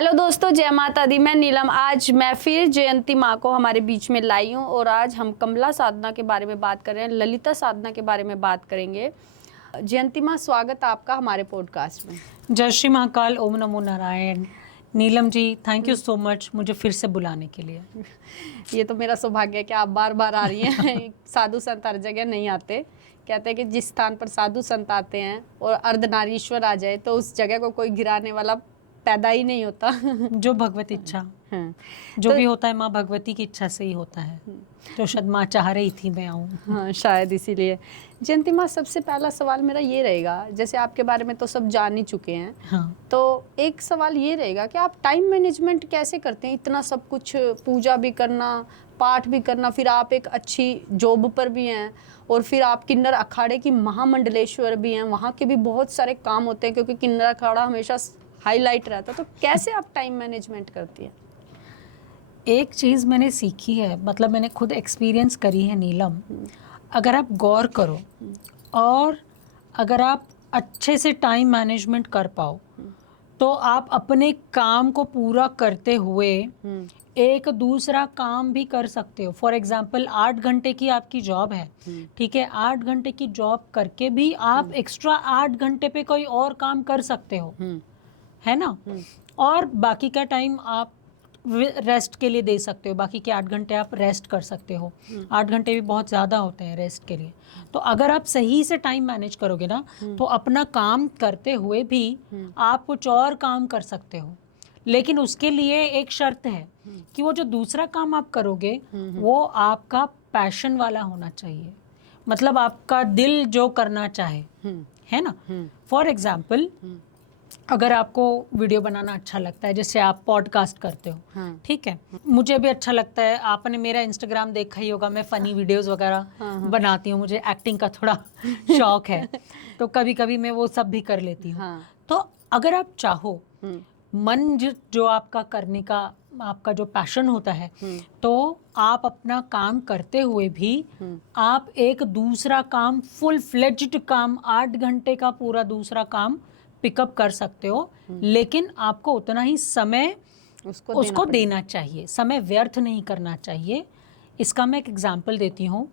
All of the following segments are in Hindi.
हेलो दोस्तों, जय माता दी। मैं नीलम। आज मैं फिर जयंती माँ को हमारे बीच में लाई हूँ और आज हम कमला साधना के बारे में बात कर रहे हैं, ललिता साधना के बारे में बात करेंगे। जयंती माँ, स्वागत आपका हमारे पॉडकास्ट में। जय श्री महाकाल, ओम नमो Narayan. Neelam ji, thank you so much मुझे फिर से बुलाने के लिए। ये तो मेरा सौभाग्य है कि आप बार बार आ रही हैं। साधु संत हर जगह नहीं आते। कहते हैं कि जिस स्थान पर साधु संत आते हैं और अर्धनारीश्वर आ जाए तो उस जगह को कोई गिराने वाला पैदा ही नहीं होता। जो भगवत इच्छा, हाँ, जो भी होता है माँ भगवती की इच्छा से ही होता है। तो शायद माँ चाह रही थी मैं आऊँ। हाँ, शायद इसीलिए। जयंती माँ, सबसे पहला सवाल मेरा ये रहेगा, जैसे आपके बारे में तो सब जान ही चुके हैं। हाँ, तो एक सवाल ये रहेगा कि आप टाइम मैनेजमेंट कैसे करते हैं? इतना सब कुछ, पूजा भी करना, पाठ भी करना, फिर आप एक अच्छी जॉब पर भी हैं और फिर आप किन्नर अखाड़े की महामंडलेश्वर भी हैं। वहाँ के भी बहुत सारे काम होते हैं क्योंकि किन्नर अखाड़ा हमेशा हाईलाइट रहता है। तो कैसे आप टाइम मैनेजमेंट करती हैं? एक चीज़ मैंने सीखी है, मतलब मैंने खुद एक्सपीरियंस करी है नीलम। अगर आप गौर करो और अगर आप अच्छे से टाइम मैनेजमेंट कर पाओ तो आप अपने काम को पूरा करते हुए एक दूसरा काम भी कर सकते हो। फॉर एग्जाम्पल 8 घंटे की आपकी जॉब है, ठीक है, 8 घंटे की जॉब करके भी आप एक्स्ट्रा 8 घंटे पे कोई और काम कर सकते हो, है ना। और बाकी का टाइम आप रेस्ट के लिए दे सकते हो, बाकी के 8 घंटे आप रेस्ट कर सकते हो। 8 घंटे भी बहुत ज़्यादा होते हैं रेस्ट के लिए। तो अगर आप सही से टाइम मैनेज करोगे ना तो अपना काम करते हुए भी आप कुछ और काम कर सकते हो। लेकिन उसके लिए एक शर्त है कि वो जो दूसरा काम आप करोगे वो आपका पैशन वाला होना चाहिए, मतलब आपका दिल जो करना चाहे, है ना। फॉर एग्जाम्पल, अगर आपको वीडियो बनाना अच्छा लगता है, जैसे आप पॉडकास्ट करते हो, ठीक है, मुझे भी अच्छा लगता है। आपने मेरा इंस्टाग्राम देखा ही होगा, मैं फ़नी वीडियोस वगैरह बनाती हूँ। मुझे एक्टिंग का थोड़ा शौक है, तो कभी कभी मैं वो सब भी कर लेती हूँ। तो अगर आप चाहो, मन जो आपका करने का, आपका जो पैशन होता है, तो आप अपना काम करते हुए भी आप एक दूसरा काम, फुल फ्लेज्ड काम, 8 घंटे का पूरा दूसरा काम पिकअप कर सकते हो। लेकिन आपको उतना ही समय उसको देना चाहिए, समय व्यर्थ नहीं करना चाहिए। इसका मैं एक एग्जांपल देती हूँ।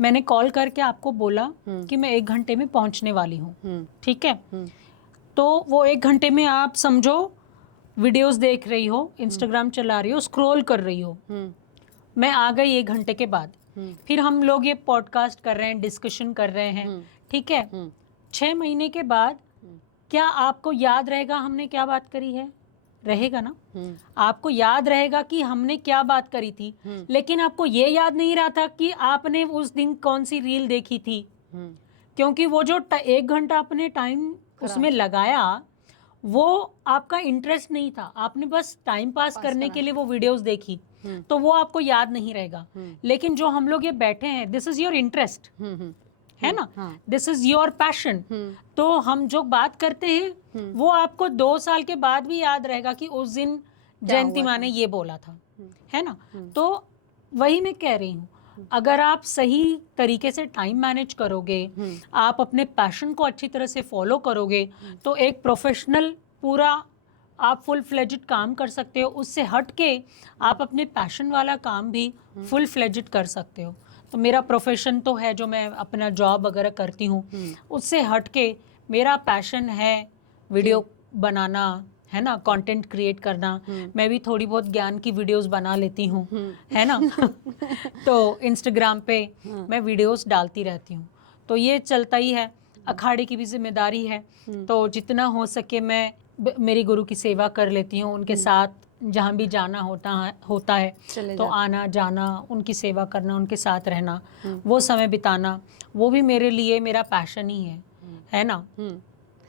मैंने कॉल करके आपको बोला कि मैं 1 घंटे में पहुँचने वाली हूँ, ठीक है। तो वो 1 घंटे में आप समझो वीडियोस देख रही हो, इंस्टाग्राम चला रही हो, स्क्रॉल कर रही हो। मैं आ गई 1 घंटे के बाद, फिर हम लोग ये पॉडकास्ट कर रहे हैं, डिस्कशन कर रहे हैं, ठीक है। 6 महीने के बाद क्या आपको याद रहेगा हमने क्या बात करी है? रहेगा ना। आपको याद रहेगा कि हमने क्या बात करी थी, लेकिन आपको ये याद नहीं रहा था कि आपने उस दिन कौन सी रील देखी थी, क्योंकि वो जो 1 घंटा आपने टाइम उसमें लगाया वो आपका इंटरेस्ट नहीं था, आपने बस टाइम पास करने के लिए वो वीडियोस देखी, तो वो आपको याद नहीं रहेगा। लेकिन जो हम लोग ये बैठे हैं, दिस इज योर इंटरेस्ट, है ना, दिस इज योर पैशन। तो हम जो बात करते हैं वो आपको 2 साल के बाद भी याद रहेगा कि उस दिन जयंती माँ ने ये बोला था, है ना। तो वही मैं कह रही हूँ, अगर आप सही तरीके से टाइम मैनेज करोगे, आप अपने पैशन को अच्छी तरह से फॉलो करोगे, तो एक प्रोफेशनल पूरा आप फुल फ्लेज्ड काम कर सकते हो। उससे हट के आप अपने पैशन वाला काम भी फुल फ्लेज्ड कर सकते हो। तो मेरा प्रोफेशन तो है जो मैं अपना जॉब वगैरह करती हूँ, उससे हट के मेरा पैशन है वीडियो बनाना, है ना, कंटेंट क्रिएट करना। मैं भी थोड़ी बहुत ज्ञान की वीडियोस बना लेती हूँ, है ना। तो इंस्टाग्राम पे मैं वीडियोस डालती रहती हूँ, तो ये चलता ही है। अखाड़े की भी जिम्मेदारी है, तो जितना हो सके मैं मेरी गुरु की सेवा कर लेती हूँ, उनके साथ जहाँ भी जाना होता है तो आना जाना, उनकी सेवा करना, उनके साथ रहना, वो समय बिताना, वो भी मेरे लिए मेरा पैशन ही है ना।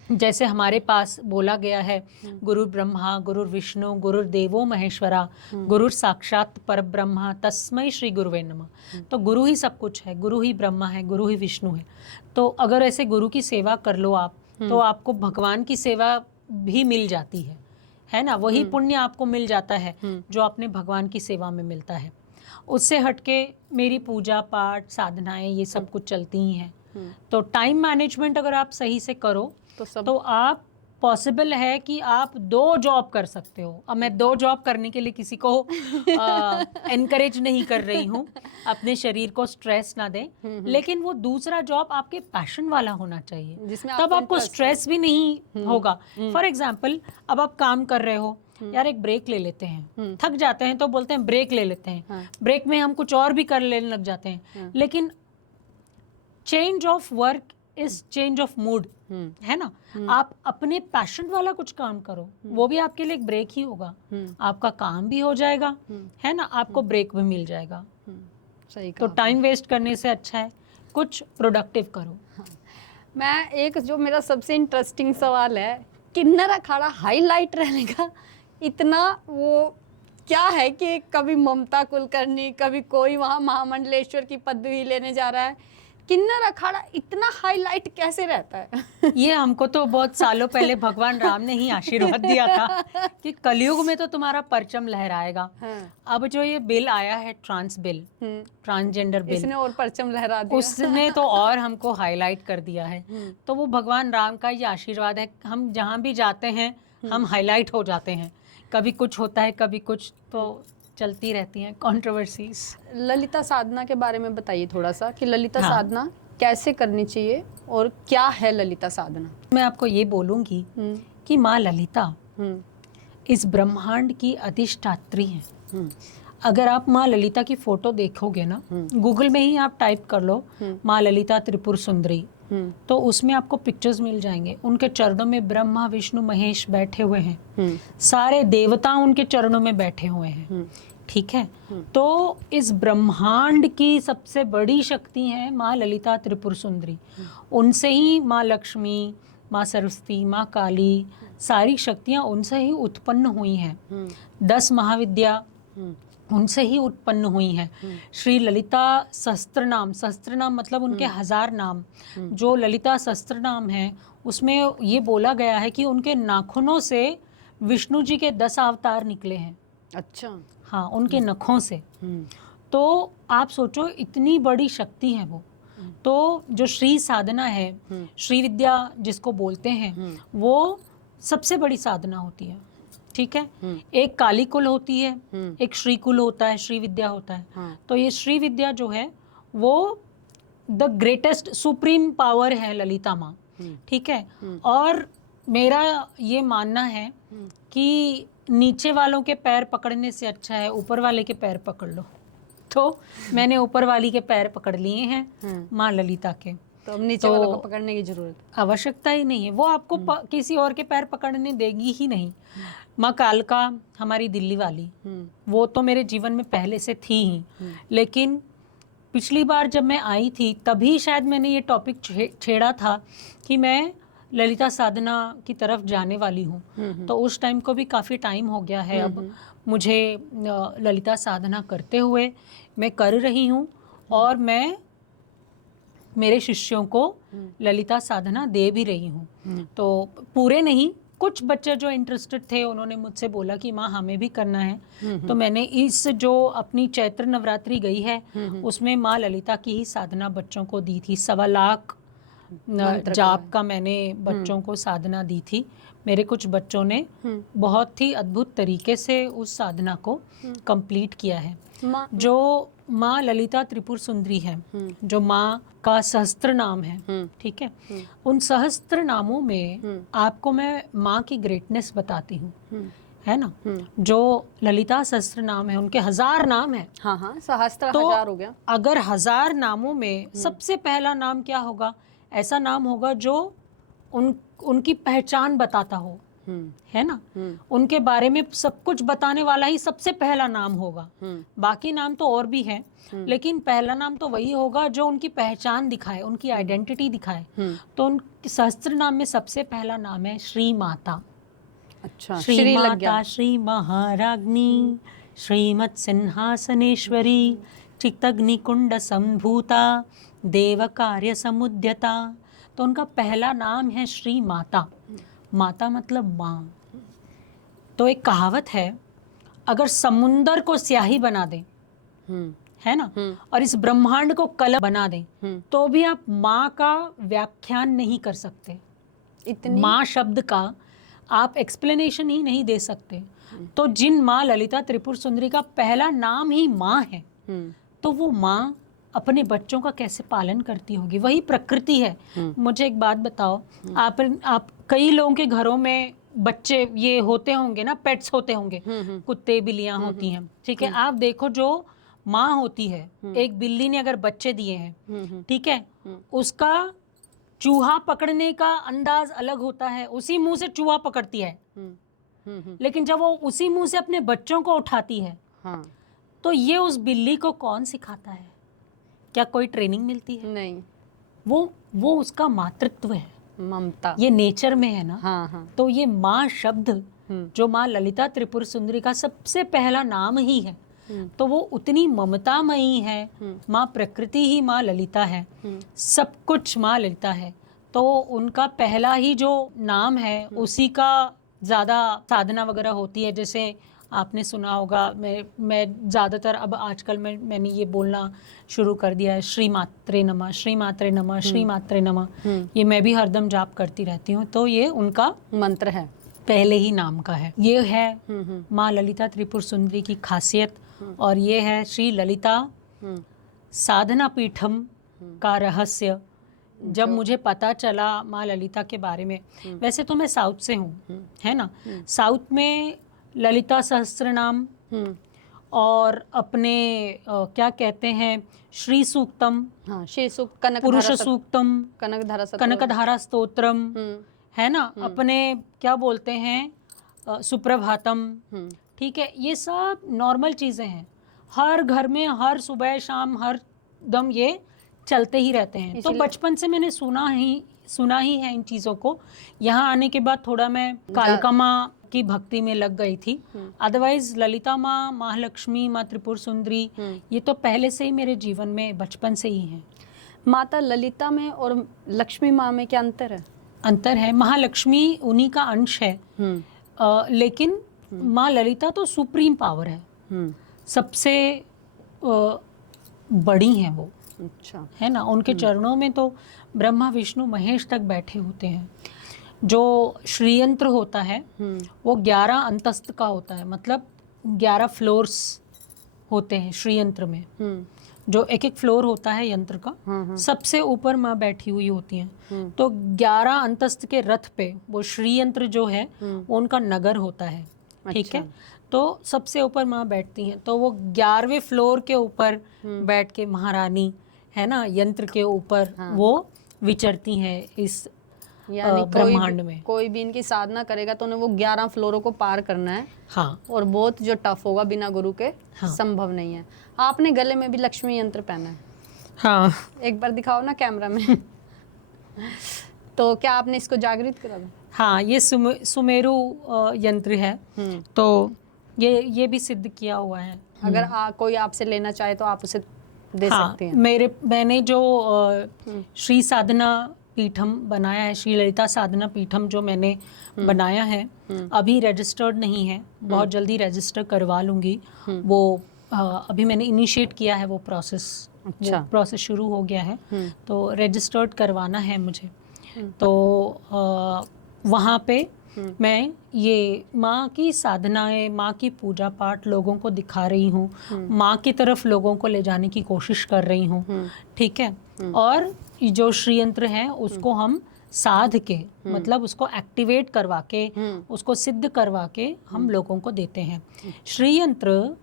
जैसे हमारे पास बोला गया है, गुरु ब्रह्मा गुरु विष्णु गुरु देवो महेश्वरा गुरु साक्षात परब्रह्मा तस्मै श्री गुरुवे नमः। तो गुरु ही सब कुछ है, गुरु ही ब्रह्मा है, गुरु ही विष्णु है। तो अगर ऐसे गुरु की सेवा कर लो आप, तो आपको भगवान की सेवा भी मिल जाती है ना। वही पुण्य आपको मिल जाता है जो अपने भगवान की सेवा में मिलता है। उससे हटके मेरी पूजा पाठ साधनाएं ये सब कुछ चलती ही हैं। तो टाइम मैनेजमेंट अगर आप सही से करो तो आप पॉसिबल है कि आप 2 जॉब कर सकते हो। अब मैं 2 जॉब करने के लिए किसी को एनकरेज नहीं कर रही हूँ, अपने शरीर को स्ट्रेस ना दें, लेकिन वो दूसरा जॉब आपके पैशन वाला होना चाहिए, जिसमें तब आपको स्ट्रेस भी नहीं होगा। फॉर एग्जाम्पल, अब आप काम कर रहे हो, यार एक ब्रेक ले लेते हैं, थक जाते हैं तो बोलते हैं ब्रेक ले लेते हैं, हाँ। ब्रेक में हम कुछ और भी कर लेने लग जाते हैं, लेकिन change of work is change of mood, है ना। आप अपने पैशन वाला कुछ काम करो, वो भी आपके लिए एक ब्रेक ही होगा, आपका काम भी हो जाएगा, है ना, आपको ब्रेक भी मिल जाएगा। सही तो कहा। टाइम वेस्ट करने से अच्छा है कुछ प्रोडक्टिव करो। मैं एक जो मेरा सबसे इंटरेस्टिंग सवाल है, किन्नर अखाड़ा हाईलाइट रहने का इतना वो क्या है कि कभी ममता कुलकर्णी, कभी कोई वहाँ महामंडलेश्वर की पदवी लेने जा रहा है, किन्नर अखाड़ा इतना हाईलाइट कैसे रहता है? ये हमको तो बहुत सालों पहले भगवान राम ने ही आशीर्वाद दिया था कि कलयुग में तो तुम्हारा परचम लहराएगा। हाँ। अब जो ये बिल आया है, ट्रांस बिल, ट्रांसजेंडर बिल, इसने और परचम लहरा दिया। उसने तो और हमको हाईलाइट कर दिया है। तो वो भगवान राम का ये आशीर्वाद है, हम जहाँ भी जाते हैं हम हाईलाइट हो जाते हैं। कभी कुछ होता है, कभी कुछ, तो चलती रहती हैं कंट्रोवर्सीज। ललिता साधना के बारे में बताइए थोड़ा सा कि ललिता हाँ। साधना कैसे करनी चाहिए और क्या है ललिता साधना? मैं आपको ये बोलूँगी कि माँ ललिता इस ब्रह्मांड की अधिष्ठात्री हैं। अगर आप माँ ललिता की फोटो देखोगे ना, गूगल में ही आप टाइप कर लो माँ ललिता त्रिपुर सुंदरी, तो उसमें आपको पिक्चर्स मिल जाएंगे। उनके चरणों में ब्रह्मा विष्णु महेश बैठे हुए हैं, सारे देवता उनके चरणों में बैठे हुए हैं, ठीक है। तो इस ब्रह्मांड की सबसे बड़ी शक्ति है माँ ललिता त्रिपुर सुंदरी। उनसे ही माँ लक्ष्मी, माँ सरस्वती, माँ काली, सारी शक्तियाँ उनसे ही उत्पन्न हुई हैं। 10 महाविद्या उनसे ही उत्पन्न हुई हैं। श्री ललिता सहस्त्र नाम मतलब उनके 1000 नाम। जो ललिता सहस्त्र नाम है उसमें ये बोला गया है कि उनके नाखूनों से विष्णु जी के 10 अवतार निकले हैं। अच्छा। हाँ, उनके नखों से। तो आप सोचो इतनी बड़ी शक्ति है वो। तो जो श्री साधना है, श्री विद्या जिसको बोलते हैं, वो सबसे बड़ी साधना होती है, ठीक है। एक काली कुल होती है, एक श्री कुल होता है, श्री विद्या होता है। हाँ। तो ये श्री विद्या जो है वो द ग्रेटेस्ट सुप्रीम पावर है ललिता माँ, ठीक है। और मेरा ये मानना है कि नीचे वालों के पैर पकड़ने से अच्छा है ऊपर वाले के पैर पकड़ लो। तो मैंने ऊपर वाली के पैर पकड़ लिए हैं माँ ललिता के। तो अब नीचे वालों को पकड़ने की जरूरत आवश्यकता ही नहीं है, वो आपको किसी और के पैर पकड़ने देगी ही नहीं। माँ कालका हमारी दिल्ली वाली, वो तो मेरे जीवन में पहले से थी ही, लेकिन पिछली बार जब मैं आई थी तभी शायद मैंने ये टॉपिक छेड़ा था कि मैं ललिता साधना की तरफ जाने वाली हूँ। तो उस टाइम को भी काफ़ी टाइम हो गया है अब मुझे ललिता साधना करते हुए। मैं कर रही हूँ और मैं मेरे शिष्यों को ललिता साधना दे भी रही हूँ। तो पूरे नहीं, कुछ बच्चे जो इंटरेस्टेड थे उन्होंने मुझसे बोला कि माँ हमें भी करना है। तो मैंने इस जो अपनी चैत्र नवरात्रि गई है उसमें माँ ललिता की ही साधना बच्चों को दी थी। 1.25 लाख जाप का मैंने बच्चों को साधना दी थी। मेरे कुछ बच्चों ने बहुत ही अद्भुत तरीके से उस साधना को कंप्लीट किया है। जो माँ ललिता त्रिपुर सुंदरी है, जो माँ का सहस्त्र नाम है, ठीक है, उन सहस्त्र नामों में आपको मैं माँ की ग्रेटनेस बताती हूँ, है ना। जो ललिता सहस्त्र नाम है उनके 1000 नाम है। हाँ हाँ, सहस्त्र तो 1000 हो गया। अगर 1000 नामों में सबसे पहला नाम क्या होगा? ऐसा नाम होगा जो उनकी पहचान बताता हो, है ना। उनके बारे में सब कुछ बताने वाला ही सबसे पहला नाम होगा। बाकी नाम तो और भी हैं, लेकिन पहला नाम तो वही होगा जो उनकी पहचान दिखाए, उनकी आइडेंटिटी दिखाए। तो उन सहस्त्र नाम में सबसे पहला नाम है श्री माता। अच्छा, श्री लग गया। माता, श्री महाराज्ञी, श्रीमत् सिंहासनेश्वरी, चित्तग्निकुंड संभूता, देव कार्य समुद्यता। तो उनका पहला नाम है श्री माता। माता मतलब माँ। तो एक कहावत है, अगर समुंदर को स्याही बना दें, है ना, और इस ब्रह्मांड को कलम बना दें, तो भी आप माँ का व्याख्यान नहीं कर सकते। इतनी माँ शब्द का आप एक्सप्लेनेशन ही नहीं दे सकते, तो जिन माँ ललिता त्रिपुर सुंदरी का पहला नाम ही माँ है, तो वो माँ अपने बच्चों का कैसे पालन करती होगी? वही प्रकृति है। मुझे एक बात बताओ, आप कई लोगों के घरों में बच्चे ये होते होंगे ना, पेट्स होते होंगे, कुत्ते बिल्लियां होती हैं, ठीक है। आप देखो जो माँ होती है, एक बिल्ली ने अगर बच्चे दिए हैं, ठीक है, उसका चूहा पकड़ने का अंदाज अलग होता है, उसी मुंह से चूहा पकड़ती है, लेकिन जब वो उसी मुंह से अपने बच्चों को उठाती है, तो ये उस बिल्ली को कौन सिखाता है? क्या कोई ट्रेनिंग मिलती है? नहीं, वो उसका मातृत्व है, ममता, ये नेचर में है ना। हाँ। तो ये माँ शब्द जो माँ ललिता त्रिपुर सुंदरी का सबसे पहला नाम ही है, तो वो उतनी ममतामयी है। माँ प्रकृति ही माँ ललिता है, सब कुछ माँ ललिता है, तो उनका पहला ही जो नाम है उसी का ज़्यादा साधना वगैरह होती है। जैसे आपने सुना होगा, मैं ज़्यादातर अब आजकल मैंने ये बोलना शुरू कर दिया है, श्री मात्रे नमः, श्री मात्रे नमः, श्री मात्रे नमः। ये मैं भी हरदम जाप करती रहती हूँ, तो ये उनका मंत्र है, पहले ही नाम का है। ये है माँ ललिता त्रिपुर सुंदरी की खासियत, और ये है श्री ललिता साधना पीठम का रहस्य। जब मुझे पता चला माँ ललिता के बारे में, वैसे तो मैं साउथ से हूँ, है ना, साउथ में ललिता सहस्त्रनाम और अपने क्या कहते हैं, श्री सूक्तम, हाँ, श्री सूक्त, पुरुष सूक्तम, कनकधारा स्तोत्रम, है ना, अपने क्या बोलते हैं, सुप्रभातम, ठीक है, ये सब नॉर्मल चीज़ें हैं, हर घर में हर सुबह शाम हर दम ये चलते ही रहते हैं। तो बचपन से मैंने सुना ही है इन चीज़ों को। यहाँ आने के बाद थोड़ा मैं कालका माँ की भक्ति में लग गई थी, अदरवाइज ललिता माँ, महालक्ष्मी, माँ त्रिपुर सुंदरी, ये तो पहले से ही मेरे जीवन में बचपन से ही हैं। माता ललिता में और लक्ष्मी माँ में क्या अंतर है? अंतर है, महालक्ष्मी उन्हीं का अंश है, लेकिन माँ ललिता तो सुप्रीम पावर है, सबसे बड़ी हैं वो, अच्छा, है ना। उनके चरणों में तो ब्रह्मा विष्णु महेश तक बैठे होते हैं। जो श्रीयंत्र होता है वो 11 अंतस्त का होता है, मतलब 11 फ्लोर्स होते हैं श्रीयंत्र में, जो एक एक फ्लोर होता है यंत्र का, सबसे ऊपर माँ बैठी हुई होती हैं। तो 11 अंतस्त के रथ पे वो श्रीयंत्र जो है वो उनका नगर होता है, ठीक है। तो सबसे ऊपर माँ बैठती हैं, तो वो 11वें फ्लोर के ऊपर बैठ के महारानी, है ना, यंत्र के ऊपर वो विचरती हैं इस ब्रह्मांड में। कोई भी इनकी साधना करेगा तो उन्हें वो 11 फ्लोरों को पार करना है, हाँ, और बहुत जो टफ होगा, बिना गुरु के संभव नहीं है। आपने गले में भी लक्ष्मी यंत्र पहना है, हाँ, एक बार दिखाओ ना कैमरा में। तो क्या आपने इसको जागृत करा था? हाँ, ये सुमेरु यंत्र है, तो ये भी सिद्ध किया हुआ है। अगर कोई आपसे लेना चाहे तो आप उसे दे सकते हैं। मैंने जो श्री साधना पीठम बनाया है, श्री ललिता साधना पीठम जो मैंने बनाया है, अभी रजिस्टर्ड नहीं है, बहुत जल्दी रजिस्टर करवा लूँगी। वो अभी मैंने इनिशिएट किया है वो प्रोसेस, अच्छा, वो प्रोसेस शुरू हो गया है, तो रजिस्टर्ड करवाना है मुझे। तो वहाँ पे मैं ये माँ की साधनाएं, माँ की पूजा पाठ लोगों को दिखा रही हूँ, माँ की तरफ लोगों को ले जाने की कोशिश कर रही हूँ, ठीक है। और जो श्रीयंत्र है उसको हम साध के, मतलब उसको एक्टिवेट करवा के, उसको सिद्ध करवा के हम लोगों को देते हैं। श्रीयंत्र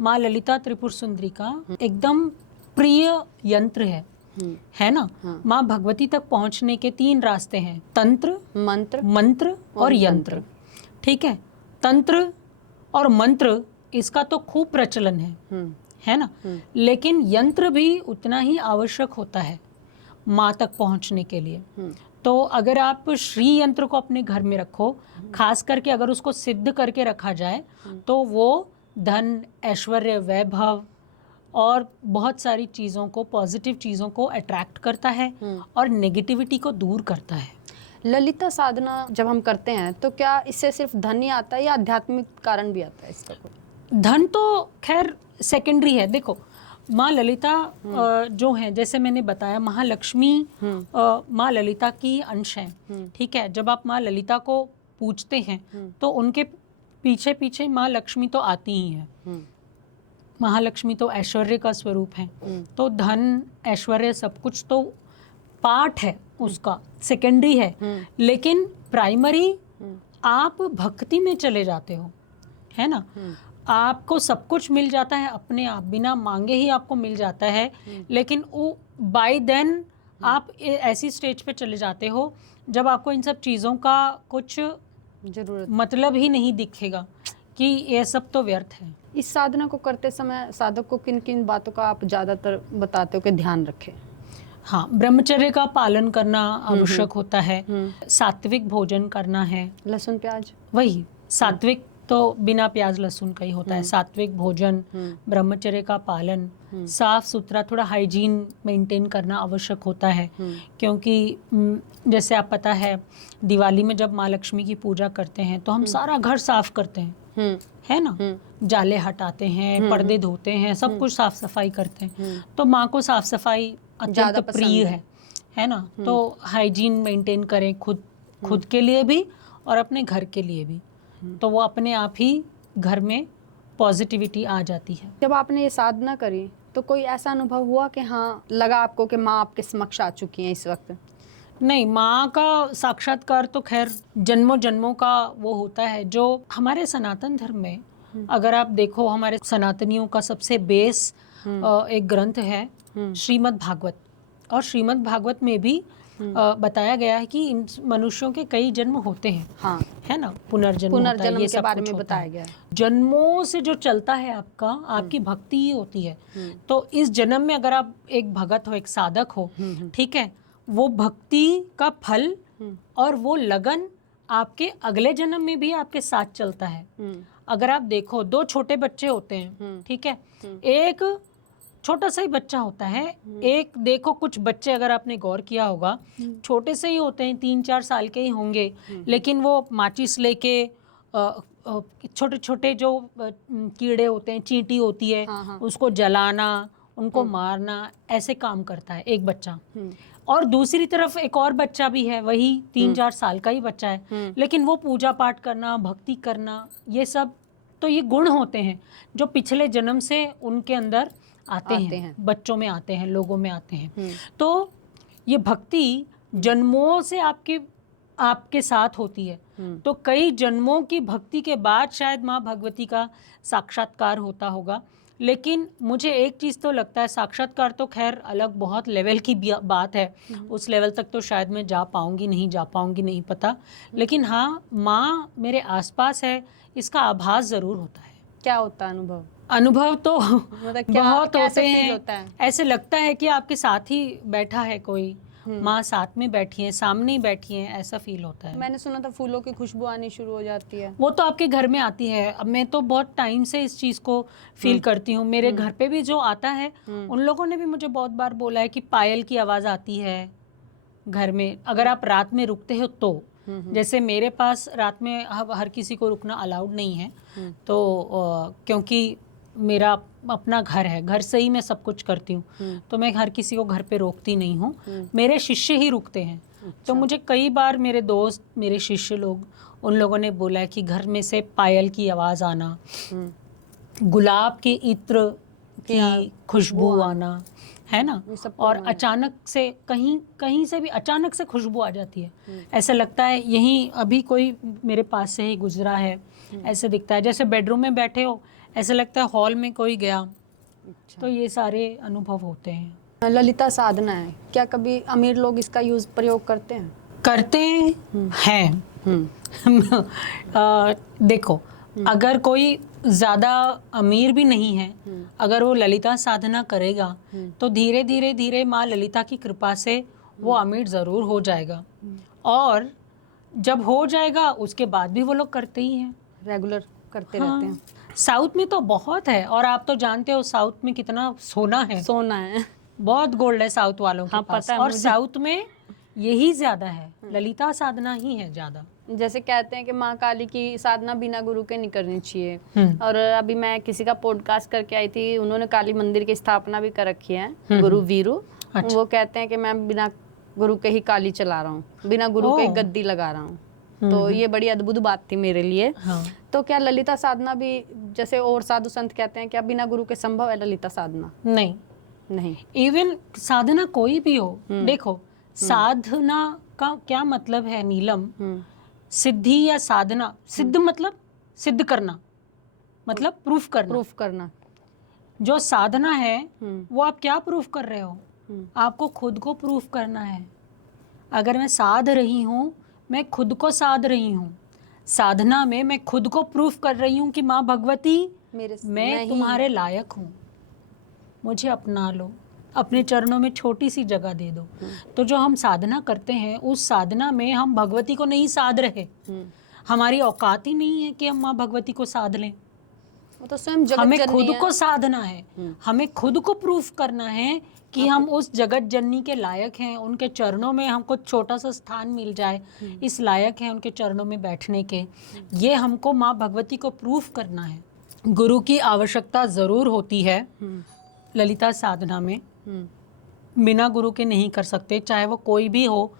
माँ ललिता त्रिपुर सुंदरी का एकदम प्रिय यंत्र है ना। माँ भगवती तक पहुंचने के 3 रास्ते हैं, तंत्र, मंत्र और यंत्र, ठीक है। तंत्र और मंत्र इसका तो खूब प्रचलन है ना, लेकिन यंत्र भी उतना ही आवश्यक होता है माँ तक पहुंचने के लिए। तो अगर आप श्री यंत्र को अपने घर में रखो, खास करके अगर उसको सिद्ध करके रखा जाए, तो वो धन, ऐश्वर्य, वैभव और बहुत सारी चीज़ों को, पॉजिटिव चीज़ों को अट्रैक्ट करता है और नेगेटिविटी को दूर करता है। ललिता साधना जब हम करते हैं तो क्या इससे सिर्फ धन ही आता है या आध्यात्मिक कारण भी आता है इसका? धन तो खैर सेकेंडरी है। देखो, माँ ललिता जो है, जैसे मैंने बताया, महालक्ष्मी माँ ललिता की अंश है, ठीक है। जब आप माँ ललिता को पूजते हैं तो उनके पीछे पीछे माँ लक्ष्मी तो आती ही है। महालक्ष्मी तो ऐश्वर्य का स्वरूप है, तो धन ऐश्वर्य सब कुछ तो पार्ट है उसका, सेकेंडरी है, लेकिन प्राइमरी आप भक्ति में चले जाते हो, है ना। आपको सब कुछ मिल जाता है अपने आप, बिना मांगे ही आपको मिल जाता है, लेकिन वो बाय देन आप ऐसी स्टेज पे चले जाते हो जब आपको इन सब चीज़ों का कुछ जरूरत मतलब ही नहीं दिखेगा कि ये सब तो व्यर्थ है। इस साधना को करते समय साधक को किन किन बातों का आप ज़्यादातर बताते हो कि ध्यान रखें? हाँ, ब्रह्मचर्य का पालन करना आवश्यक होता है, सात्विक भोजन करना है, लहसुन प्याज, वही सात्विक तो बिना प्याज लहसुन का ही होता है, सात्विक भोजन, ब्रह्मचर्य का पालन, साफ सुथरा थोड़ा हाइजीन मेंटेन करना आवश्यक होता है, क्योंकि जैसे आप पता है दिवाली में जब माँ लक्ष्मी की पूजा करते हैं तो हम सारा घर साफ करते हैं, है ना, जाले हटाते हैं, पर्दे धोते हैं, सब कुछ साफ सफाई करते हैं। तो माँ को साफ सफाई अत्यंत प्रिय है ना। तो हाइजीन मेंटेन करें खुद के लिए भी और अपने घर के लिए भी, तो वो अपने आप ही घर में पॉजिटिविटी आ जाती है। जब आपने ये साधना करी तो कोई ऐसा अनुभव हुआ कि हाँ लगा आपको कि माँ आपके समक्ष आ चुकी हैं इस वक्त? नहीं, माँ का साक्षात्कार तो खैर जन्मों जन्मों का वो होता है। जो हमारे सनातन धर्म में अगर आप देखो, हमारे सनातनियों का सबसे बेस एक ग्रंथ है श्रीमद् भागवत, और श्रीमद् भागवत में भी बताया गया है कि इन मनुष्यों के कई जन्म होते हैं, हाँ, है ना, पुनर्जन्म होता है, ये के सब बारे कुछ में होता बताया है। गया है। जन्मों से जो चलता है आपका, आपकी भक्ति ही होती है। तो इस जन्म में अगर आप एक भगत हो, एक साधक हो, ठीक है, वो भक्ति का फल और वो लगन आपके अगले जन्म में भी आपके साथ चलता है। अगर आप देखो, दो छोटे बच्चे होते हैं, ठीक है, एक छोटा सा ही बच्चा होता है, एक देखो कुछ बच्चे अगर आपने गौर किया होगा छोटे से ही होते हैं, 3-4 साल के ही होंगे, लेकिन वो माचिस लेके छोटे छोटे जो कीड़े होते हैं, चींटी होती है, उसको जलाना, उनको मारना, ऐसे काम करता है एक बच्चा। और दूसरी तरफ एक और बच्चा भी है, वही 3-4 साल का ही बच्चा है, लेकिन वो पूजा पाठ करना, भक्ति करना, ये सब तो ये गुण होते हैं जो पिछले जन्म से उनके अंदर आते हैं, बच्चों में आते हैं, लोगों में आते हैं। तो ये भक्ति जन्मों से आपके साथ होती है। तो कई जन्मों की भक्ति के बाद शायद माँ भगवती का साक्षात्कार होता होगा। लेकिन मुझे एक चीज़ तो लगता है, साक्षात्कार तो खैर अलग बहुत लेवल की बात है, उस लेवल तक तो शायद मैं जा पाऊंगी नहीं पता, लेकिन हाँ, माँ मेरे आसपास है, इसका आभास ज़रूर होता है। क्या होता है अनुभव? अनुभव तो मतलब बहुत होते होता हैं, है? ऐसे लगता है कि आपके साथ ही बैठा है कोई, माँ साथ में बैठी है, सामने ही बैठी है, ऐसा फील होता है। मैंने सुना था फूलों की खुशबू आनी शुरू हो जाती है। वो तो आपके घर में आती है। अब मैं तो बहुत टाइम से इस चीज़ को फील करती हूँ। मेरे घर पे भी जो आता है, उन लोगों ने भी मुझे बहुत बार बोला है कि पायल की आवाज़ आती है घर में, अगर आप रात में रुकते हो तो। जैसे मेरे पास रात में हर किसी को रुकना अलाउड नहीं है, तो क्योंकि मेरा अपना घर है, घर से ही मैं सब कुछ करती हूँ, तो मैं हर किसी को घर पे रोकती नहीं हूँ, मेरे शिष्य ही रुकते हैं। तो मुझे कई बार मेरे दोस्त, मेरे शिष्य लोग, उन लोगों ने बोला है कि घर में से पायल की आवाज़ आना, गुलाब के इत्र की खुशबू आना, है ना, और अचानक से कहीं से भी अचानक से खुशबू आ जाती है। ऐसा लगता है यहीं अभी कोई मेरे पास से ही गुजरा है, ऐसे दिखता है। जैसे बेडरूम में बैठे हो, ऐसा लगता है हॉल में कोई गया। तो ये सारे अनुभव होते हैं। ललिता साधना है, क्या कभी अमीर लोग इसका प्रयोग करते हैं? करते हैं। देखो, अगर कोई ज़्यादा अमीर भी नहीं है, अगर वो ललिता साधना करेगा तो धीरे धीरे माँ ललिता की कृपा से वो अमीर ज़रूर हो जाएगा। और जब हो जाएगा उसके बाद भी वो लोग करते ही हैं, रेगुलर करते रहते हैं। साउथ में तो बहुत है, और आप तो जानते हो साउथ में कितना सोना है, बहुत गोल्ड है साउथ वालों के पास। पता है और मुझे। साउथ में यही ज्यादा है, ललिता साधना ही है ज्यादा। जैसे कहते हैं कि माँ काली की साधना बिना गुरु के नहीं करनी चाहिए। और अभी मैं किसी का पॉडकास्ट करके आई थी, उन्होंने काली मंदिर की स्थापना भी कर रखी है, गुरु वीरू। वो कहते हैं कि मैं बिना गुरु के ही काली चला रहा हूँ, बिना गुरु के गद्दी लगा रहा हूँ। तो ये बड़ी अद्भुत बात थी मेरे लिए। हाँ। तो क्या ललिता साधना भी, जैसे और साधु संत कहते हैं, क्या बिना गुरु के संभव है ललिता साधना? नहीं, नहीं। इवन साधना कोई भी हो, देखो साधना का क्या मतलब है नीलम, सिद्धि या साधना, सिद्ध मतलब सिद्ध करना, मतलब प्रूफ करना। प्रूफ करना। जो साधना है वो आप क्या प्रूफ कर रहे हो? आपको खुद को प्रूफ करना है। अगर मैं साध रही हूँ, मैं खुद को साध रही हूँ। साधना में मैं खुद को प्रूफ कर रही हूँ कि माँ भगवती मैं तुम्हारे लायक हूँ, मुझे अपना लो, अपने चरणों में छोटी सी जगह दे दो। तो जो हम साधना करते हैं, उस साधना में हम भगवती को नहीं साध रहे। हमारी औकात ही नहीं है कि हम माँ भगवती को साध लें। वो तो स्वयं जगत हमें जननी खुद है। को साधना है, हमें खुद को प्रूफ करना है कि हम उस जगत जननी के लायक हैं, उनके चरणों में हमको छोटा सा स्थान मिल जाए, इस लायक हैं उनके चरणों में बैठने के। ये हमको माँ भगवती को प्रूफ करना है। गुरु की आवश्यकता ज़रूर होती है ललिता साधना में, बिना गुरु के नहीं कर सकते, चाहे वो कोई भी हो।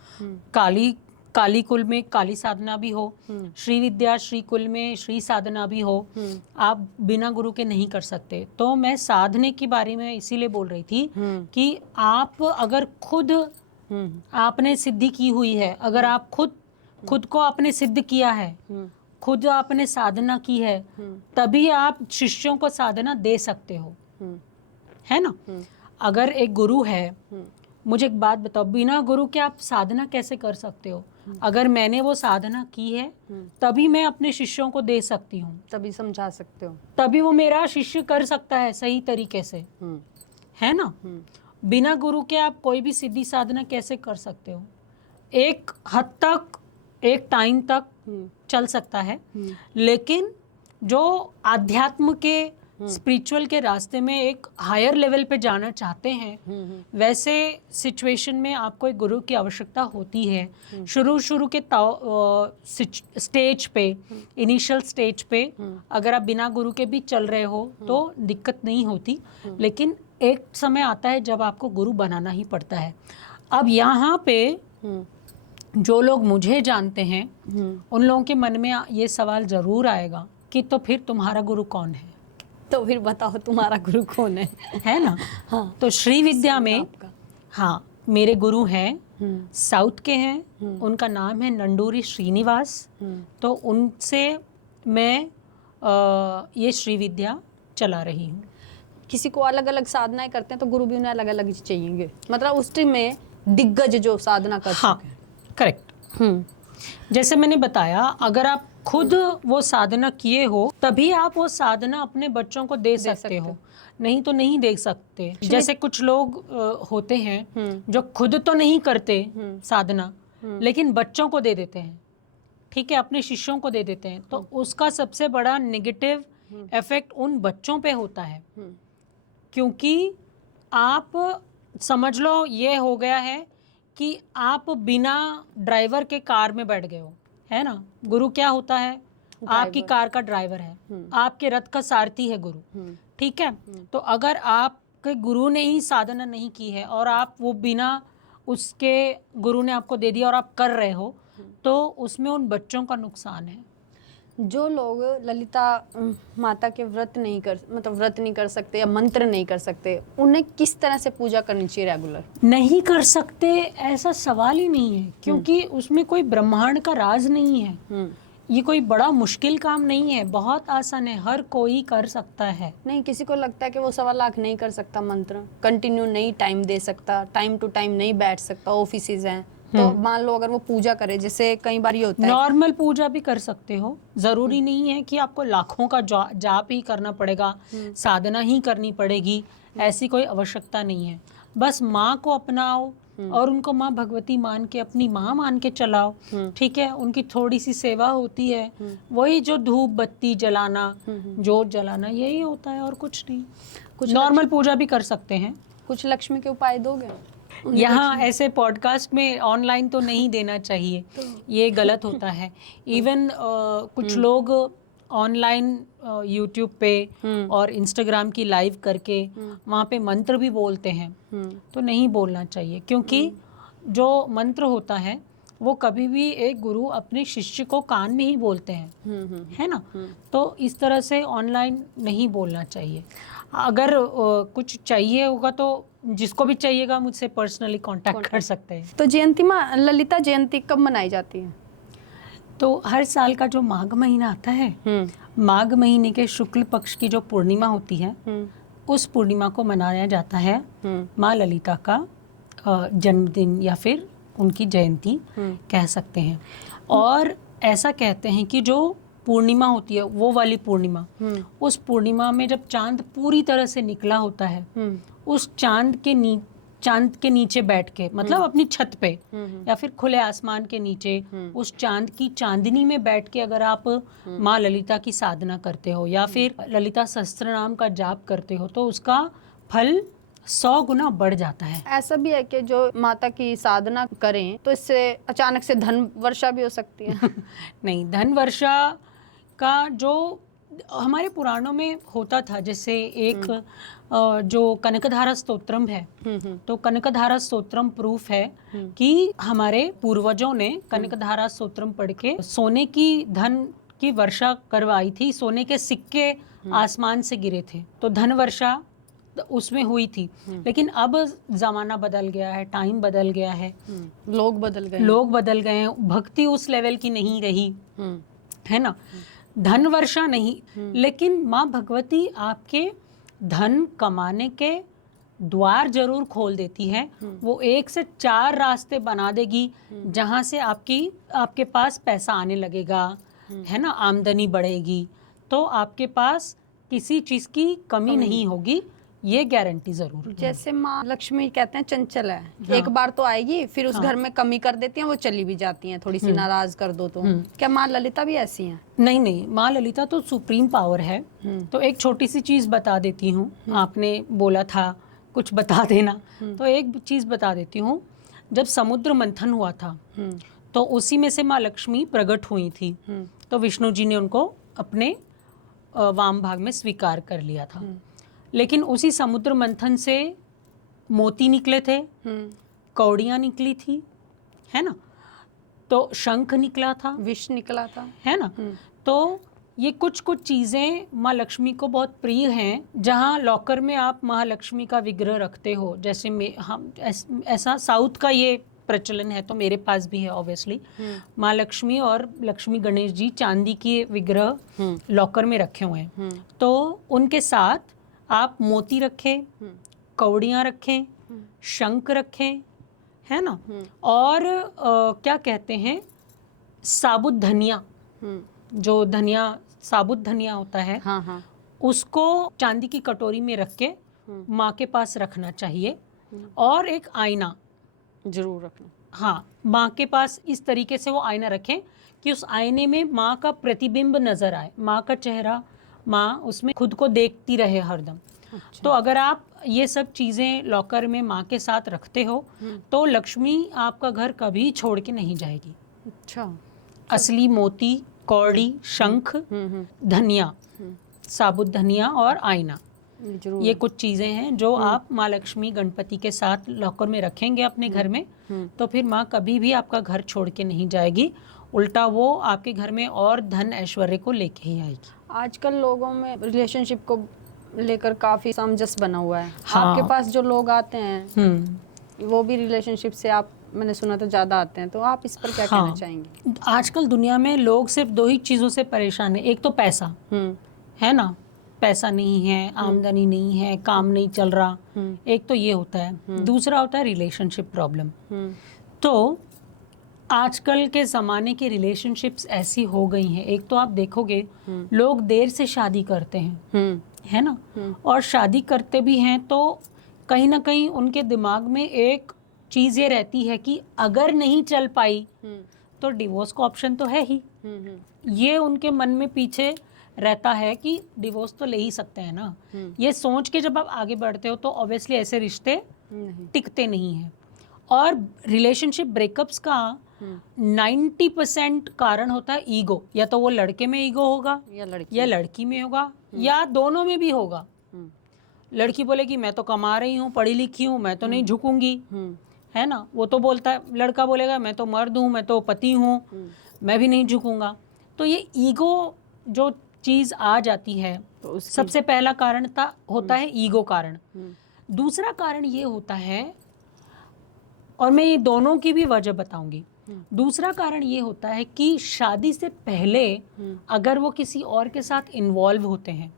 काली कुल में काली साधना भी हो, श्री विद्या श्री कुल में श्री साधना भी हो, आप बिना गुरु के नहीं कर सकते। तो मैं साधने के बारे में इसीलिए बोल रही थी कि आप अगर खुद आपने सिद्धि की हुई है, अगर आप खुद को आपने सिद्ध किया है, खुद आपने साधना की है, तभी आप शिष्यों को साधना दे सकते हो, है ना। अगर एक गुरु है, मुझे एक बात बताओ, बिना गुरु के आप साधना कैसे कर सकते हो? अगर मैंने वो साधना की है तभी मैं अपने शिष्यों को दे सकती हूँ, तभी समझा सकते हो, तभी वो मेरा शिष्य कर सकता है सही तरीके से, है ना। बिना गुरु के आप कोई भी सिद्धि साधना कैसे कर सकते हो? एक हद तक, एक टाइम तक चल सकता है, लेकिन जो आध्यात्म के स्पिरिचुअल के रास्ते में एक हायर लेवल पे जाना चाहते हैं, वैसे सिचुएशन में आपको एक गुरु की आवश्यकता होती है। शुरू के स्टेज पे, इनिशियल स्टेज पे अगर आप बिना गुरु के भी चल रहे हो तो दिक्कत नहीं होती, लेकिन एक समय आता है जब आपको गुरु बनाना ही पड़ता है। अब यहाँ पे जो लोग मुझे जानते हैं, उन लोगों के मन में ये सवाल ज़रूर आएगा कि तो फिर तुम्हारा गुरु कौन है? तो फिर बताओ तुम्हारा गुरु कौन है ना। हाँ। तो श्री विद्या में हाँ मेरे गुरु हैं, साउथ के हैं, उनका नाम है नंडूरी श्रीनिवास। तो उनसे मैं ये श्री विद्या चला रही हूँ। किसी को अलग अलग साधनाएं करते हैं तो गुरु भी उन्हें अलग अलग ही चाहिए, मतलब उस टीम में दिग्गज जो साधना कर हाँ, करेक्ट। जैसे मैंने बताया, अगर आप खुद वो साधना किए हो तभी आप वो साधना अपने बच्चों को दे सकते हो, नहीं तो नहीं दे सकते। जैसे कुछ लोग होते हैं जो खुद तो नहीं करते साधना, लेकिन बच्चों को दे देते हैं, ठीक है, अपने शिष्यों को दे देते हैं, तो उसका सबसे बड़ा नेगेटिव इफेक्ट उन बच्चों पे होता है। क्योंकि आप समझ लो ये हो गया है कि आप बिना ड्राइवर के कार में बैठ गए हो, है ना। गुरु क्या होता है? आपकी कार का ड्राइवर है, आपके रथ का सारथी है गुरु, ठीक है। तो अगर आपके गुरु ने ही साधना नहीं की है और आप वो बिना उसके गुरु ने आपको दे दिया और आप कर रहे हो, तो उसमें उन बच्चों का नुकसान है। जो लोग ललिता माता के व्रत नहीं कर सकते या मंत्र नहीं कर सकते, उन्हें किस तरह से पूजा करनी चाहिए रेगुलर? नहीं कर सकते ऐसा सवाल ही नहीं है, क्योंकि उसमें कोई ब्रह्मांड का राज नहीं है। ये कोई बड़ा मुश्किल काम नहीं है, बहुत आसान है, हर कोई कर सकता है। नहीं, किसी को लगता है कि वो 1.25 लाख नहीं कर सकता मंत्र, कंटिन्यू नहीं टाइम दे सकता, टाइम टू टाइम नहीं बैठ सकता, ऑफिसेज हैं, तो मान लो अगर वो पूजा करे, जैसे कई बार ये होता है, नॉर्मल पूजा भी कर सकते हो, जरूरी नहीं है कि आपको लाखों का जाप ही करना पड़ेगा, साधना ही करनी पड़ेगी, ऐसी कोई आवश्यकता नहीं है। बस माँ को अपनाओ और उनको माँ भगवती मान के, अपनी माँ मान के चलाओ, ठीक है। उनकी थोड़ी सी सेवा होती है, वही जो धूप बत्ती जलाना, जोत जलाना, यही होता है और कुछ नहीं। कुछ नॉर्मल पूजा भी कर सकते हैं। कुछ लक्ष्मी के उपाय दोगे? यहाँ ऐसे पॉडकास्ट में ऑनलाइन तो नहीं देना चाहिए, ये गलत होता है। इवन कुछ लोग ऑनलाइन यूट्यूब पे और इंस्टाग्राम की लाइव करके वहाँ पे मंत्र भी बोलते हैं, तो नहीं बोलना चाहिए, क्योंकि जो मंत्र होता है वो कभी भी एक गुरु अपने शिष्य को कान में ही बोलते हैं, है ना। तो इस तरह से ऑनलाइन नहीं बोलना चाहिए। अगर कुछ चाहिए होगा तो जिसको भी चाहिएगा मुझसे पर्सनली कांटेक्ट कर सकते हैं। तो जयंती माँ, ललिता जयंती कब मनाई जाती है? तो हर साल का जो माघ महीना आता है, माघ महीने के शुक्ल पक्ष की जो पूर्णिमा होती है, उस पूर्णिमा को मनाया जाता है माँ ललिता का जन्मदिन या फिर उनकी जयंती कह सकते हैं। और ऐसा कहते हैं कि जो पूर्णिमा होती है, वो वाली पूर्णिमा, उस पूर्णिमा में जब चांद पूरी तरह से निकला होता है, उस चांद के नीचे बैठ के, मतलब अपनी छत पे या फिर खुले आसमान के नीचे उस चांद की चांदनी में बैठ के अगर आप माँ ललिता की साधना करते हो या फिर ललिता सहस्त्र नाम का जाप करते हो, तो उसका फल 100 गुना बढ़ जाता है। ऐसा भी है कि जो माता की साधना करें तो इससे अचानक से धन वर्षा भी हो सकती है? नहीं, धन वर्षा का जो हमारे पुराणों में होता था, जैसे एक जो कनकधारा स्तोत्रम है, तो कनकधारा स्तोत्रम प्रूफ है कि हमारे पूर्वजों ने कनकधारा स्तोत्रम पढ़ के सोने की धन की वर्षा करवाई थी। सोने के सिक्के आसमान से गिरे थे, तो धन वर्षा उसमें हुई थी। लेकिन अब जमाना बदल गया है, टाइम बदल गया है, लोग बदल गए हैं, भक्ति उस लेवल की नहीं रही, है ना। धन वर्षा नहीं, लेकिन माँ भगवती आपके धन कमाने के द्वार जरूर खोल देती है। वो 1 से 4 रास्ते बना देगी जहाँ से आपके पास पैसा आने लगेगा, है ना, आमदनी बढ़ेगी, तो आपके पास किसी चीज की कमी नहीं होगी, ये गारंटी जरूर है। जैसे माँ लक्ष्मी कहते हैं चंचल है, एक बार तो आएगी, फिर उस घर में कमी कर देती हैं, वो चली भी जाती हैं, थोड़ी सी नाराज कर दो तो। क्या माँ ललिता भी ऐसी हैं? नहीं, माँ ललिता तो सुप्रीम पावर है। तो एक छोटी सी चीज बता देती हूँ, आपने बोला था कुछ बता देना, तो एक चीज बता देती हूँ। जब समुद्र मंथन हुआ था तो उसी में से माँ लक्ष्मी प्रकट हुई थी, तो विष्णु जी ने उनको अपने वाम भाग में स्वीकार कर लिया था। लेकिन उसी समुद्र मंथन से मोती निकले थे, कौड़ियाँ निकली थी, है ना, तो शंख निकला था, विष निकला था, है ना। तो ये कुछ चीज़ें माँ लक्ष्मी को बहुत प्रिय हैं। जहाँ लॉकर में आप महालक्ष्मी का विग्रह रखते हो, जैसे हम ऐसा साउथ का ये प्रचलन है, तो मेरे पास भी है ऑब्वियसली। माँ लक्ष्मी और लक्ष्मी गणेश जी चांदी के विग्रह लॉकर में रखे हुए हैं, तो उनके साथ आप मोती रखें, कौड़ियाँ रखें, शंख रखें, है ना, और क्या कहते हैं, साबुत धनिया, जो धनिया साबुत धनिया होता है, उसको चांदी की कटोरी में रख के माँ के पास रखना चाहिए। और एक आईना जरूर रखना, हाँ, माँ के पास इस तरीके से वो आईना रखें कि उस आईने में माँ का प्रतिबिंब नजर आए, माँ का चेहरा, माँ उसमें खुद को देखती रहे हरदम। अच्छा। तो अगर आप ये सब चीज़ें लॉकर में माँ के साथ रखते हो तो लक्ष्मी आपका घर कभी छोड़ के नहीं जाएगी। अच्छा। असली मोती, कौड़ी, शंख, धनिया, साबुत धनिया और आईना, ये कुछ चीज़ें हैं जो आप माँ लक्ष्मी गणपति के साथ लॉकर में रखेंगे अपने घर में, तो फिर माँ कभी भी आपका घर छोड़ के नहीं जाएगी, उल्टा वो आपके घर में और धन ऐश्वर्य को लेके ही आएगी। आजकल लोगों में रिलेशनशिप को लेकर काफ़ी सामंजस्य बना हुआ है। हाँ। आपके पास जो लोग आते हैं वो भी रिलेशनशिप से, आप मैंने सुना तो ज़्यादा आते हैं, तो आप इस पर क्या कहना चाहेंगे? आजकल दुनिया में लोग सिर्फ 2 ही चीज़ों से परेशान है, एक तो पैसा, है ना, पैसा नहीं है, आमदनी नहीं है, काम नहीं चल रहा, एक तो ये होता है। दूसरा होता है रिलेशनशिप प्रॉब्लम। तो आजकल के ज़माने की रिलेशनशिप्स ऐसी हो गई हैं, एक तो आप देखोगे लोग देर से शादी करते हैं, है ना, और शादी करते भी हैं तो कहीं ना कहीं उनके दिमाग में एक चीज़ ये रहती है कि अगर नहीं चल पाई तो डिवोर्स का ऑप्शन तो है ही। ये उनके मन में पीछे रहता है कि डिवोर्स तो ले ही सकते हैं ना। ये सोच के जब आप आगे बढ़ते हो तो ऑब्वियसली ऐसे रिश्ते टिकते नहीं हैं। और रिलेशनशिप ब्रेकअप्स का 90% कारण होता है ईगो। या तो वो लड़के में ईगो होगा या लड़की में होगा या दोनों में भी होगा। लड़की बोलेगी मैं तो कमा रही हूँ, पढ़ी लिखी हूँ, मैं तो नहीं झुकूंगी, है ना। वो तो बोलता है, लड़का बोलेगा मैं तो मर्द हूँ, मैं तो पति हूँ, मैं भी नहीं झुकूंगा। तो ये ईगो जो चीज़ आ जाती है, तो सबसे पहला कारण होता है ईगो कारण। दूसरा कारण ये होता है, और मैं ये दोनों की भी वजह बताऊंगी। दूसरा कारण ये होता है कि शादी से पहले अगर वो किसी और के साथ इन्वॉल्व होते हैं,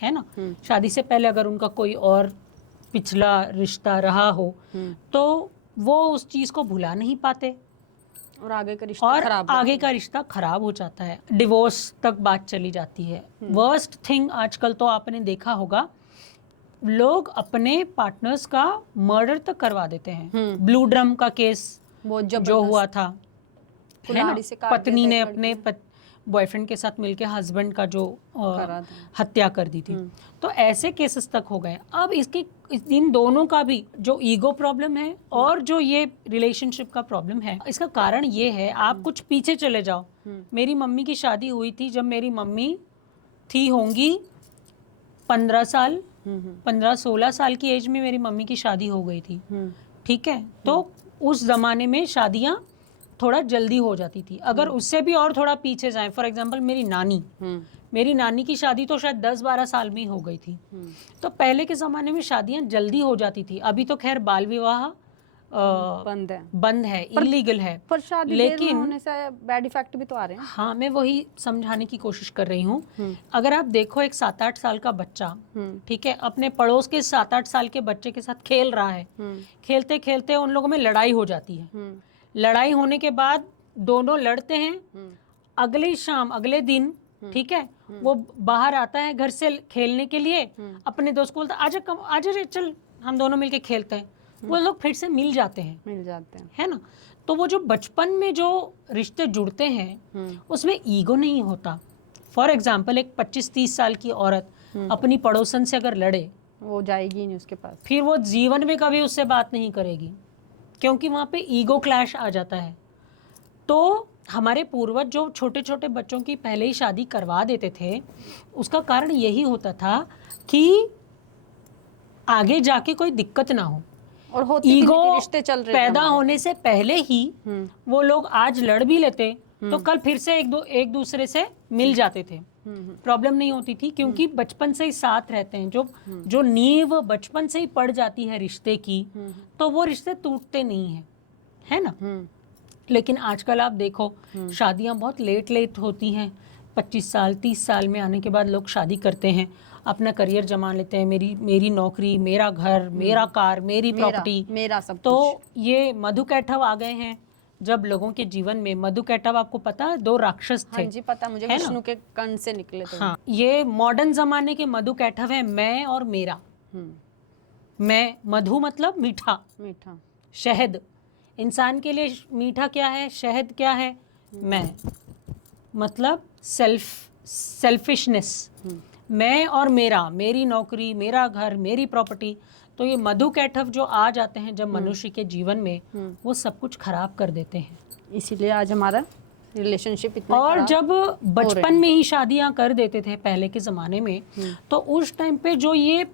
है ना, शादी से पहले अगर उनका कोई और पिछला रिश्ता रहा हो, तो वो उस चीज़ को भुला नहीं पाते और आगे का रिश्ता और खराब आगे का रिश्ता खराब हो जाता है, डिवोर्स तक बात चली जाती है। वर्स्ट थिंग आजकल तो आपने देखा होगा, लोग अपने पार्टनर्स का मर्डर तक करवा देते हैं। ब्लू ड्रम का केस बहुत जो हुआ था, है ना, कुल्हाड़ी से काट पत्नी दिया था ने एक अपने लड़की बॉयफ्रेंड के साथ मिलके हस्बैंड का जो करा था। हत्या कर दी थी। तो ऐसे केसेस तक हो गए। अब इन दोनों का भी जो ईगो प्रॉब्लम है और जो ये रिलेशनशिप का प्रॉब्लम है, इसका कारण ये है, आप कुछ पीछे चले जाओ। मेरी मम्मी की शादी हुई थी जब मेरी मम्मी थी होंगी 15 साल, 15-16 साल की एज में मेरी मम्मी की शादी हो गई थी। ठीक है, तो उस ज़माने में शादियाँ थोड़ा जल्दी हो जाती थी। अगर उससे भी और थोड़ा पीछे जाएं, फॉर एग्जांपल मेरी नानी की शादी तो शायद 10-12 साल में ही हो गई थी। तो पहले के ज़माने में शादियाँ जल्दी हो जाती थी। अभी तो खैर बाल विवाह बंद है, इलीगल है, पर शादी देर में होने से बैड इफेक्ट भी तो आ रहे हैं। हाँ, मैं वही समझाने की कोशिश कर रही हूँ। अगर आप देखो, एक 7-8 साल का बच्चा, ठीक है, अपने पड़ोस के 7-8 साल के बच्चे के साथ खेल रहा है, खेलते खेलते उन लोगों में लड़ाई हो जाती है। लड़ाई होने के बाद दोनों लड़ते हैं, अगली शाम अगले दिन, ठीक है, वो बाहर आता है घर से खेलने के लिए, अपने दोस्त को बोलता आजा रे, चल हम दोनों मिलके खेलते हैं। वो लोग फिर से मिल जाते हैं, है ना। तो वो जो बचपन में जो रिश्ते जुड़ते हैं उसमें ईगो नहीं होता। फॉर एग्जाम्पल, एक 25-30 साल की औरत अपनी पड़ोसन से अगर लड़े, वो जाएगी नहीं उसके पास, फिर वो जीवन में कभी उससे बात नहीं करेगी, क्योंकि वहाँ पे ईगो क्लैश आ जाता है। तो हमारे पूर्वज जो छोटे छोटे बच्चों की पहले ही शादी करवा देते थे, उसका कारण यही होता था कि आगे जाके कोई दिक्कत ना हो, और होती ईगो रिश्ते चल रहे पैदा होने से पहले ही वो लोग आज लड़ भी लेते तो कल फिर से एक दूसरे से मिल जाते थे, प्रॉब्लम नहीं होती थी, क्योंकि बचपन से ही साथ रहते हैं। जो नींव बचपन से ही पड़ जाती है रिश्ते की, तो वो रिश्ते टूटते नहीं हैं, है ना। लेकिन आजकल आप देखो, शादियां बहुत लेट होती हैं। 25 साल 30 साल में आने के बाद लोग शादी करते हैं, अपना करियर जमा लेते हैं, मेरी नौकरी, मेरा घर, मेरा कार, मेरी प्रॉपर्टी, मेरा सब तो कुछ। ये मधु कैटव आ गए हैं जब लोगों के जीवन में। मधु कैटव आपको पता है, 2 राक्षस थे। हाँ जी, पता मुझे, विष्णु के कर्ण से निकले थे। हाँ, ये मॉडर्न जमाने के मधु कैटव है, मैं और मेरा। मैं, मधु मतलब मीठा, शहद। इंसान के लिए मीठा क्या है, शहद क्या है, मैं मतलब सेल्फिशनेस। मैं और मेरा, मेरी नौकरी, मेरा घर, मेरी प्रॉपर्टी। तो ये मधु कैटव जो आ जाते हैं जब मनुष्य के जीवन में, वो सब कुछ खराब कर देते हैं। इसीलिए आज हमारा रिलेशनशिप इतना और जब बचपन में ही शादियां कर देते थे पहले के ज़माने में, तो उस टाइम पे जो ये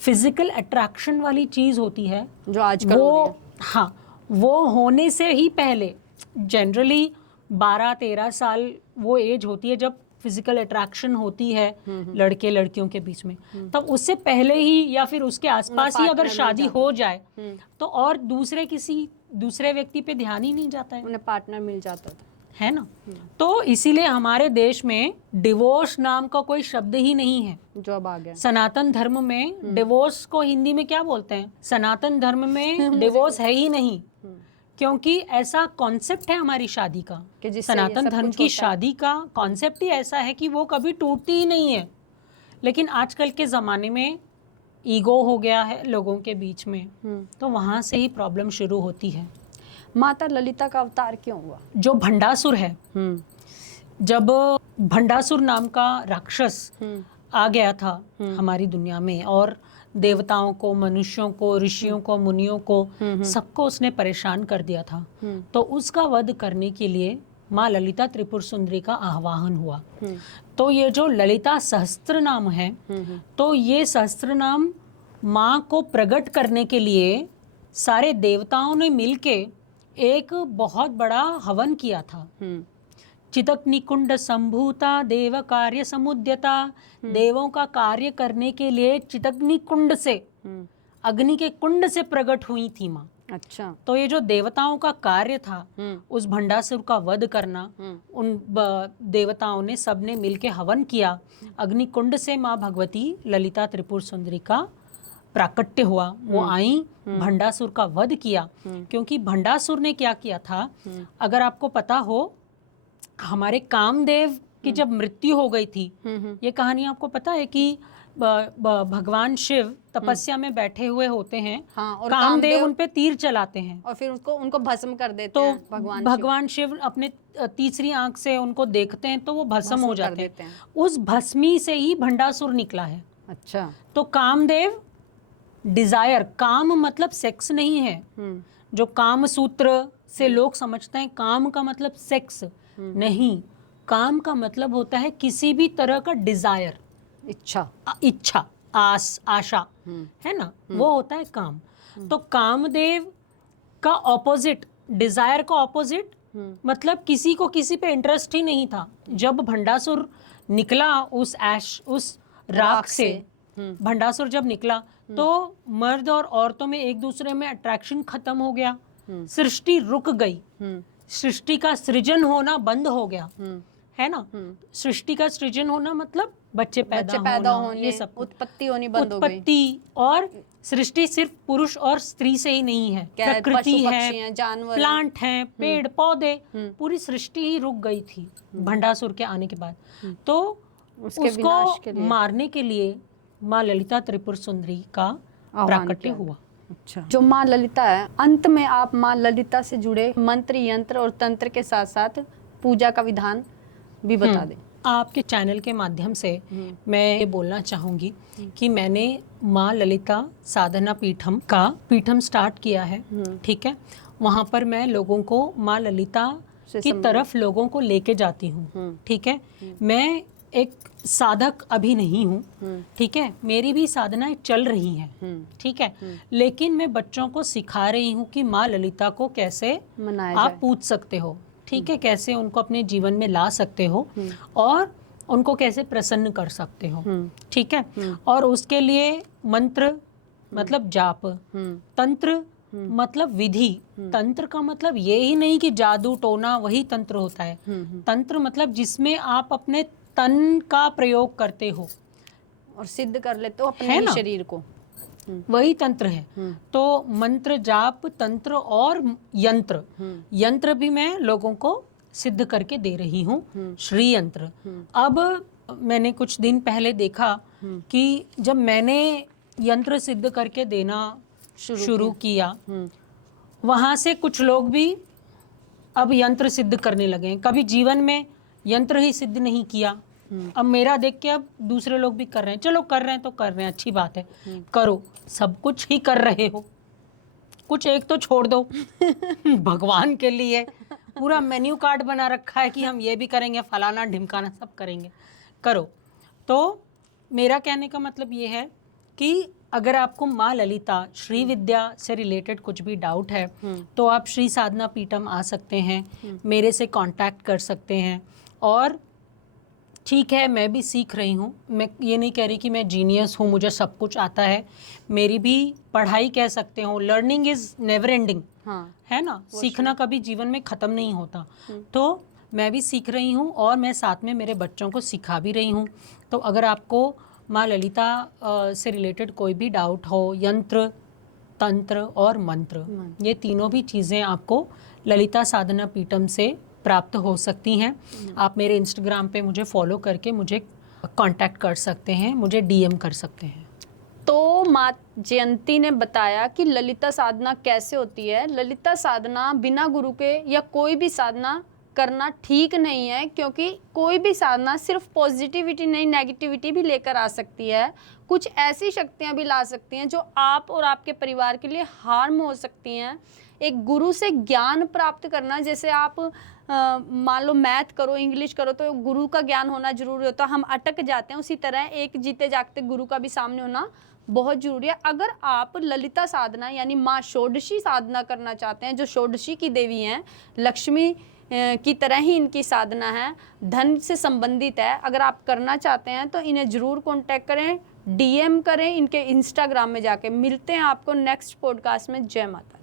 फिजिकल अट्रैक्शन वाली चीज़ होती है, जो आजकल हो रही है, हाँ, वो होने से ही पहले जनरली 12-13 साल वो एज होती है जब फिजिकल अट्रैक्शन होती है लड़के लड़कियों के बीच में। तब उससे पहले ही या फिर उसके आसपास ही अगर शादी हो जाए तो और दूसरे व्यक्ति पे ध्यान ही नहीं जाता है, उन्हें पार्टनर मिल जाता था, है ना। तो इसीलिए हमारे देश में डिवोर्स नाम का कोई शब्द ही नहीं है, जो अब आ गया। सनातन सनातन धर्म में डिवोर्स को हिंदी में क्या बोलते हैं? सनातन धर्म में डिवोर्स है ही नहीं, क्योंकि ऐसा कॉन्सेप्ट है हमारी शादी का, कि जिससे सनातन ये सब धर्म कुछ की होता है। शादी का कॉन्सेप्ट ही ऐसा है कि वो कभी टूटती ही नहीं है। लेकिन आजकल के ज़माने में ईगो हो गया है लोगों के बीच में, तो वहाँ से ही प्रॉब्लम शुरू होती है। माता ललिता का अवतार क्यों हुआ? जो भंडासुर है, जब भंडासुर नाम का राक्षस आ गया था हमारी दुनिया में और देवताओं को, मनुष्यों को, ऋषियों को, मुनियों को, सबको उसने परेशान कर दिया था, तो उसका वध करने के लिए माँ ललिता त्रिपुर सुंदरी का आह्वान हुआ। तो ये जो ललिता सहस्त्र नाम है, तो ये सहस्त्र नाम माँ को प्रकट करने के लिए सारे देवताओं ने मिलके एक बहुत बड़ा हवन किया था। चिदग्निकुंड संभूता देव कार्य समुद्यता, देवों का कार्य करने के लिए चिदग्निकुंड से, अग्नि के कुंड से प्रकट हुई थी माँ। अच्छा। तो ये जो देवताओं का कार्य था उस भंडासुर का वध करना, उन देवताओं ने सबने मिलके हवन किया। अग्निकुंड से माँ भगवती ललिता त्रिपुर सुंदरी का प्राकट्य हुआ। वो आई, भंडासुर का वध किया। क्योंकि भंडासुर ने क्या किया था, अगर आपको पता हो, हमारे कामदेव की जब मृत्यु हो गई थी, ये कहानी आपको पता है कि भगवान शिव तपस्या में बैठे हुए होते हैं। हाँ, और कामदेव उन पे तीर चलाते हैं और फिर उनको भस्म कर देते तो हैं। भगवान शिव अपने तीसरी आंख से उनको देखते हैं तो वो भस्म हो जाते देते हैं। उस भस्मी से ही भंडासुर निकला है। अच्छा। तो कामदेव डिजायर, काम मतलब सेक्स नहीं है। जो काम सूत्र से लोग समझते हैं काम का मतलब सेक्स, नहीं, काम का मतलब होता है किसी भी तरह का डिजायर, इच्छा, आशा, है ना, वो होता है काम। तो कामदेव का ऑपोजिट, डिजायर का ऑपोजिट, मतलब किसी को किसी पे इंटरेस्ट ही नहीं था। जब भंडासुर निकला उस राख से, भंडासुर जब निकला तो मर्द और औरतों में एक दूसरे में अट्रैक्शन खत्म हो गया, सृष्टि रुक गई, सृष्टि का सृजन होना बंद हो गया, है ना। सृष्टि का सृजन होना मतलब बच्चे पैदा होने, ये सब उत्पत्ति होनी बंद हो गई। उत्पत्ति और सृष्टि सिर्फ पुरुष और स्त्री से ही नहीं है, प्रकृति है, जानवर, प्लांट है, पेड़ पौधे, पूरी सृष्टि ही रुक गई थी भंडासुर के आने के बाद। तो उसको मारने के लिए माँ ललिता त्रिपुर सुंदरी का प्राकट्य हुआ। अच्छा। जो माँ ललिता है, अंत में आप माँ ललिता से जुड़े मंत्र, यंत्र और तंत्र के साथ साथ पूजा का विधान भी बता दें। आपके चैनल के माध्यम से मैं ये बोलना चाहूँगी कि मैंने माँ ललिता साधना पीठम स्टार्ट किया है, ठीक है। वहाँ पर मैं लोगों को माँ ललिता की तरफ लोगों को लेके जाती हूँ, ठीक है। मैं एक साधक अभी नहीं हूँ, ठीक है, मेरी भी साधनाएं चल रही हैं, ठीक है, लेकिन मैं बच्चों को सिखा रही हूँ कि माँ ललिता को कैसे आप पूज सकते हो, ठीक है, कैसे उनको अपने जीवन में ला सकते हो और उनको कैसे प्रसन्न कर सकते हो, ठीक है। और उसके लिए मंत्र मतलब जाप, तंत्र मतलब विधि। तंत्र का मतलब ये ही नहीं कि जादू टोना वही तंत्र होता है। तंत्र मतलब जिसमें आप अपने तन का प्रयोग करते हो और सिद्ध कर लेते हो अपने शरीर को, वही तंत्र है। तो मंत्र, जाप, तंत्र और यंत्र भी मैं लोगों को सिद्ध करके दे रही हूँ, श्री यंत्र। अब मैंने कुछ दिन पहले देखा कि जब मैंने यंत्र सिद्ध करके देना शुरू किया, वहाँ से कुछ लोग भी अब यंत्र सिद्ध करने लगे हैं। कभी जीवन में यंत्र ही सिद्ध नहीं किया, अब मेरा देख के अब दूसरे लोग भी कर रहे हैं। चलो कर रहे हैं तो कर रहे हैं, अच्छी बात है, करो, सब कुछ ही कर रहे हो, कुछ एक तो छोड़ दो। भगवान के लिए पूरा मेन्यू कार्ड बना रखा है कि हम ये भी करेंगे, फलाना ढिमकाना सब करेंगे, करो। तो मेरा कहने का मतलब ये है कि अगर आपको माँ ललिता, श्री विद्या से रिलेटेड कुछ भी डाउट है तो आप श्री साधना पीठम आ सकते हैं, मेरे से कांटेक्ट कर सकते हैं। और ठीक है, मैं भी सीख रही हूँ, मैं ये नहीं कह रही कि मैं जीनियस हूँ, मुझे सब कुछ आता है, मेरी भी पढ़ाई कह सकते हो, लर्निंग इज़ नेवर एंडिंग, है ना, सीखना कभी जीवन में ख़त्म नहीं होता। तो मैं भी सीख रही हूँ और मैं साथ में मेरे बच्चों को सिखा भी रही हूँ। तो अगर आपको माँ ललिता से रिलेटेड कोई भी डाउट हो, यंत्र, तंत्र और मंत्र, ये तीनों भी चीज़ें आपको ललिता साधना पीठम से प्राप्त हो सकती हैं। आप मेरे इंस्टाग्राम पे मुझे फॉलो करके मुझे कांटेक्ट कर सकते हैं, मुझे डीएम कर सकते हैं। तो माँ जयंती ने बताया कि ललिता साधना कैसे होती है। ललिता साधना बिना गुरु के या कोई भी साधना करना ठीक नहीं है, क्योंकि कोई भी साधना सिर्फ पॉजिटिविटी नहीं, नेगेटिविटी भी लेकर आ सकती है। कुछ ऐसी शक्तियाँ भी ला सकती हैं जो आप और आपके परिवार के लिए हार्म हो सकती हैं। एक गुरु से ज्ञान प्राप्त करना, जैसे आप मान लो मैथ करो, इंग्लिश करो, तो गुरु का ज्ञान होना जरूरी होता है, हम अटक जाते हैं। उसी तरह एक जीते जागते गुरु का भी सामने होना बहुत जरूरी है। अगर आप ललिता साधना यानी माँ षोडशी साधना करना चाहते हैं, जो षोडशी की देवी हैं, लक्ष्मी की तरह ही इनकी साधना है, धन से संबंधित है, अगर आप करना चाहते हैं तो इन्हें ज़रूर कांटेक्ट करें, DM करें इनके इंस्टाग्राम में जाके। मिलते हैं आपको नेक्स्ट पॉडकास्ट में। जय माता।